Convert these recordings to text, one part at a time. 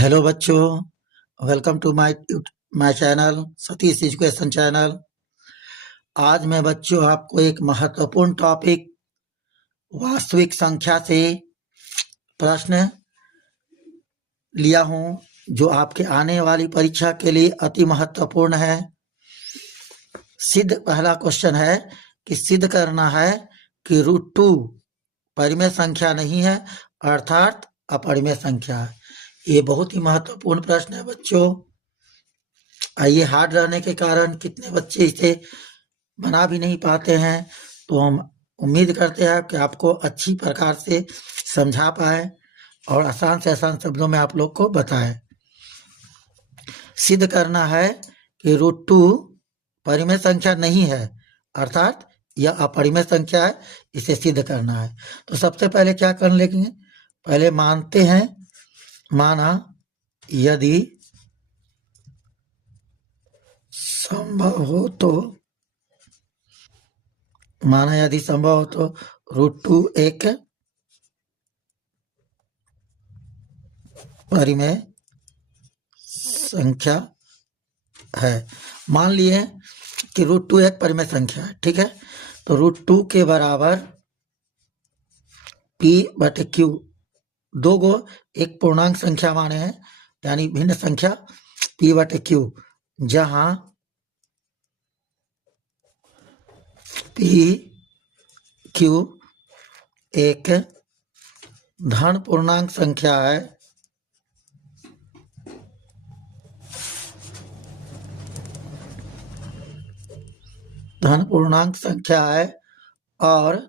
Hello बच्चों, welcome to my channel Satish education channel. आज मैं बच्चों आपको एक महत्वपूर्ण टॉपिक वास्तविक संख्या से प्रश्न लिया हूं, जो आपके आने वाली परीक्षा के लिए अति महत्वपूर्ण है। पहला क्वेश्चन है कि सिद्ध करना है कि √2 परिमेय संख्या नहीं है, अर्थात अपरिमेय संख्या है। ये बहुत ही महत्वपूर्ण प्रश्न है बच्चों। ये हार्ड रहने के कारण कितने बच्चे इसे बना भी नहीं पाते हैं, तो हम उम्मीद करते हैं कि आपको अच्छी प्रकार से समझा पाए और आसान से आसान शब्दों में आप लोग को बताएं। सिद्ध करना है कि √2 परिमेय संख्या नहीं है, अर्थात यह अपरिमेय संख्या है, इसे सिद्ध करना है। तो सबसे पहले क्या कर लेंगे, पहले मानते हैं, माना यदि संभव हो तो √2 एक परिमेय संख्या है। मान लिए कि √2 एक परिमेय संख्या है, ठीक है। तो √2 के बराबर p/q, दो गो एक पूर्णांक संख्या माने हैं, यानी भिन्न संख्या p/q, जहां p/q एक धन पूर्णांक संख्या है और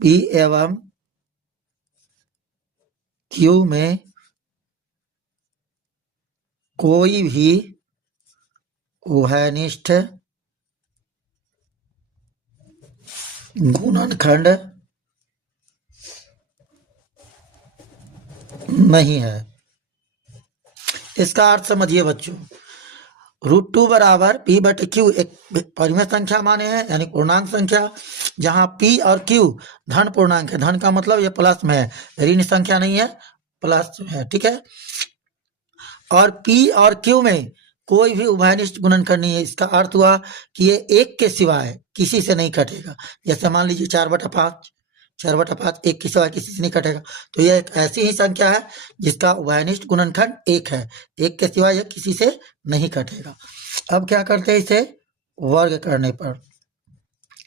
p एवं q में कोई भी उभयनिष्ठ गुणनखंड नहीं है। इसका अर्थ समझिए बच्चों, √2 बराबर p/q एक परिमेय संख्या माने हैं, यानी पूर्णांक संख्या, जहां p और q धन पूर्णांक है। धन का मतलब ये प्लस में है, ऋण संख्या नहीं है, प्लस में है, ठीक है। और p और q में कोई भी उभयनिष्ठ गुणनखंड नहीं है। इसका अर्थ हुआ कि ये एक के सिवाय किसी से नहीं कटेगा। जैसे मान लीजिए 4/5 एक के सिवाय किसी से नहीं कटेगा, तो यह एक ऐसी ही संख्या है जिसका उभयनिष्ठ गुणनखंड एक है, एक के सिवाय यह किसी से नहीं कटेगा। अब क्या करते हैं, इसे वर्ग करने पर,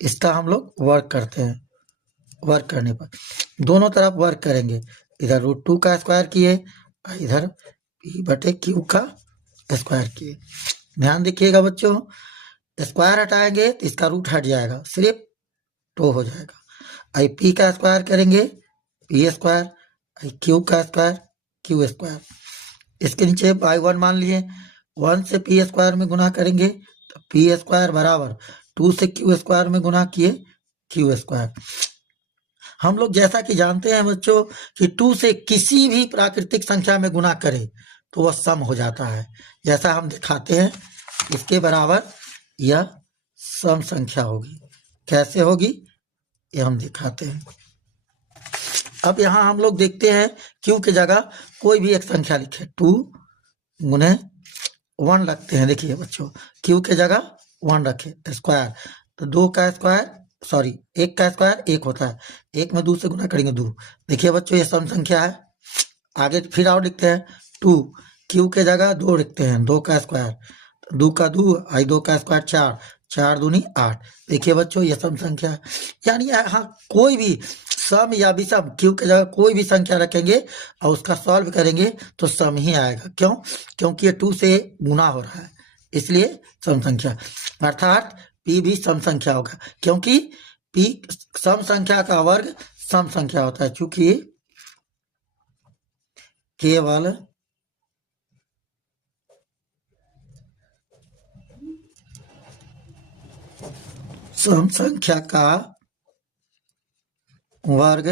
इसका हम लोग वर्ग करते हैं। वर्ग करने पर दोनों तरफ वर्ग करेंगे, इधर √2 का स्क्वायर किए, इधर p/q का स्क्वायर किए। ध्यान देखिएगा बच्चों, स्क्वायर हटाएंगे तो इसका रूट हट जाएगा, सिर्फ 2 हो जाएगा। p का स्क्वायर करेंगे p², q का स्क्वायर q²। इसके नीचे y1 मान लिए, 1 से p² में गुना करेंगे तो p² बराबर 2 से q² में गुना किए q²। हम लोग जैसा कि जानते हैं बच्चों कि 2 से किसी भी प्राकृतिक संख्या में गुना करें तो वह सम हो जाता है। जैसा हम दिखाते हैं, इसके बराबर यह सम संख्या होगी। कैसे होगी ये हम दिखाते हैं। अब यहाँ हम लोग देखते हैं, q की जगह कोई भी एक संख्या लिखे, 2 गुने 1 रखते हैं। देखिए बच्चों, q की जगह 1 रखे, स्क्वायर, तो 2 का स्क्वायर, सॉरी 1 का स्क्वायर 1 होता है, 1 में 2 से गुना करेंगे 2। देखिए बच्चों, ये सम संख्या है। आगे फिर और लिखते हैं, 2 q के जगह 2 लिखते हैं, 2 का स्क्वायर, 2 का 2, 2 का स्क्वायर 4, 4 दूनी 8। देखिए बच्चों, ये सम संख्या है। यानी हाँ, कोई भी सम या विषम, q की जगह कोई भी संख्या रखेंगे और उसका सॉल्व करेंगे तो सम ही आएगा। क्यों? क्योंकि ये 2 से गुना हो रहा है, इसलिए सम संख्या, अर्थात p भी सम संख्या होगा, क्योंकि p सम संख्या का वर्ग सम संख्या होता है। चूंकि केवल सम संख्या का वर्ग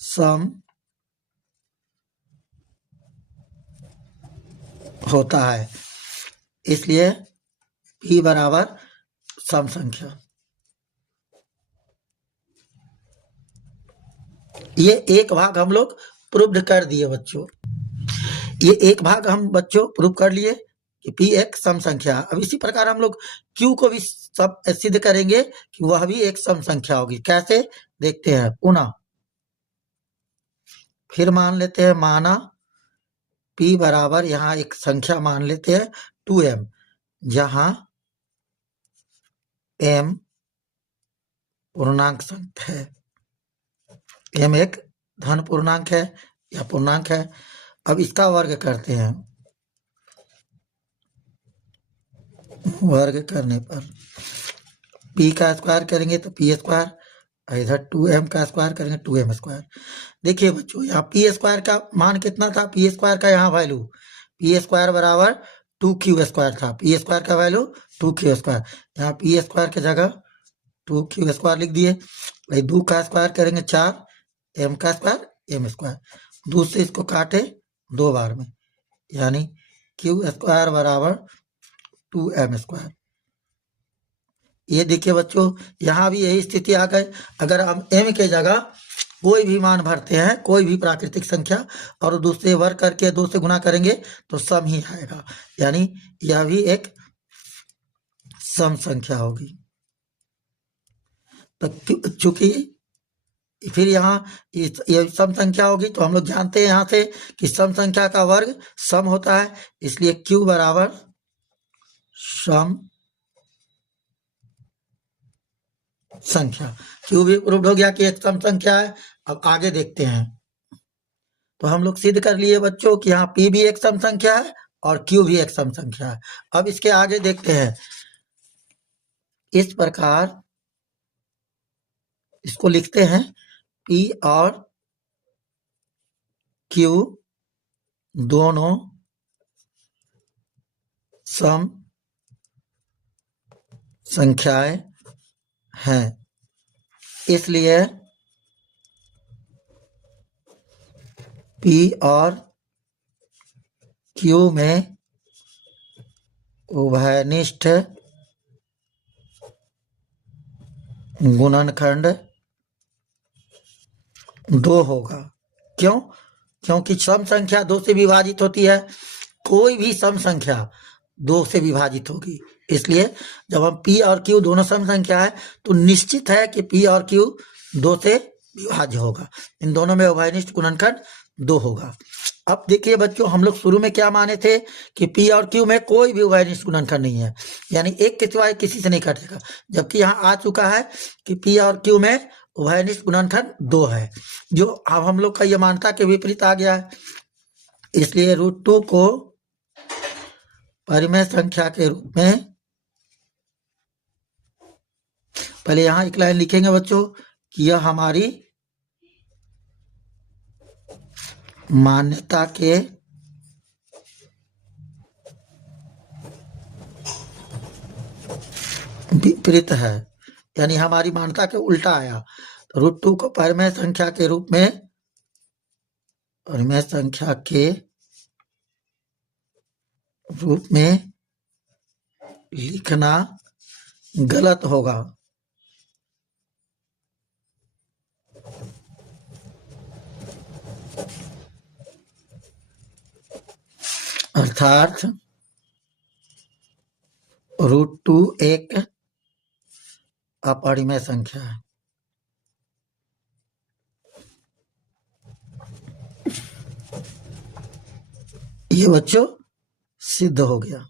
सम होता है, इसलिए p बराबर सम संख्या। ये एक भाग हम लोग प्रूव्ड कर दिए बच्चों। ये एक भाग हम बच्चों प्रूव कर लिए कि P एक सम संख्या। अब इसी प्रकार हम लोग Q को भी सब सिद्ध करेंगे कि वह भी एक सम संख्या होगी। कैसे देखते हैं पुनः। फिर मान लेते हैं, माना P बराबर यहाँ एक संख्या मान लेते हैं 2m, जहां m पूर्णांक संख्या है, m एक धन पूर्णांक है या पूर्णांक है। अब इसका वर्ग करते हैं, वर्ग करने पर P का स्क्वायर करेंगे तो P स्क्वायर, इधर 2m का स्क्वायर करेंगे 2m स्क्वायर। देखिए बच्चों यहाँ P स्क्वायर का मान कितना था, P स्क्वायर का यहाँ वैल्यू P स्क्वायर बराबर 2q स्क्वायर था। P स्क्वायर का वैल्यू 2q स्क्वायर, यहाँ P स्क्वायर की जगह 2q स्क्वायर लिख दिए। 2 का स्क्वायर करेंगे 4, m का स्क्वायर m स्क्वायर, 2 से इसको काटे 2 बार में, यानी q स्क्वायर बराबर 2m स्क्वायर। ये देखिए बच्चों यहाँ भी यही स्थिति आ गई। अगर हम m के जगह कोई भी मान भरते हैं, कोई भी प्राकृतिक संख्या, और दूसरे वर्ग करके 2 से गुणा करेंगे तो सम ही आएगा, यानी यह भी एक सम संख्या होगी। तो चूंकि फिर यहाँ ये सम संख्या होगी तो हम लोग जानते हैं यहाँ से कि सम संख्या का वर्ग सम होता है, इसलिए Q बराबर सम संख्या। Q भी प्रूव्ड हो गया कि एक सम संख्या है। अब आगे देखते हैं, तो हम लोग सिद्ध कर लिए बच्चों कि यहाँ P भी एक सम संख्या है और Q भी एक सम संख्या है। अब इसके आगे देखते हैं, इस प्रकार इसको लिखते हैं P और Q दोनों सम संख्याएं हैं, इसलिए P और Q में उभयनिष्ठ गुणनखंड 2 होगा। क्यों? क्योंकि सम संख्या 2 से विभाजित होती है, कोई भी सम संख्या 2 से विभाजित होगी। इसलिए जब हम P और Q दोनों सम संख्या है तो निश्चित है कि P और Q 2 से विभाज्य होगा। इन दोनों में उभयनिष्ठ गुणनखंड 2 होगा। अब देखिए बच्चों हम लोग शुरू में क्या माने थे कि P और Q में कोई भी उभयनिष्ठ गुणनखंड नहीं है, यानी एक के सिवाय किसी से नहीं कटेगा, जबकि यहाँ आ चुका है कि P और Q में उभयनिष्ठ गुणनखंड 2 है, जो अब हम लोग का ये मानता के विपरीत आ गया है। इसलिए √2 को परिमेय संख्या के रूप में, पहले यहाँ एक लाइन लिखेंगे बच्चों कि यह हमारी मान्यता के विपरीत है, यानी हमारी मान्यता के उल्टा आया। तो √2 को परिमेय संख्या के रूप में, परिमेय संख्या के रूप में लिखना गलत होगा, अर्थात √2 एक अपरिमेय संख्या है। ये बच्चों सिद्ध हो गया।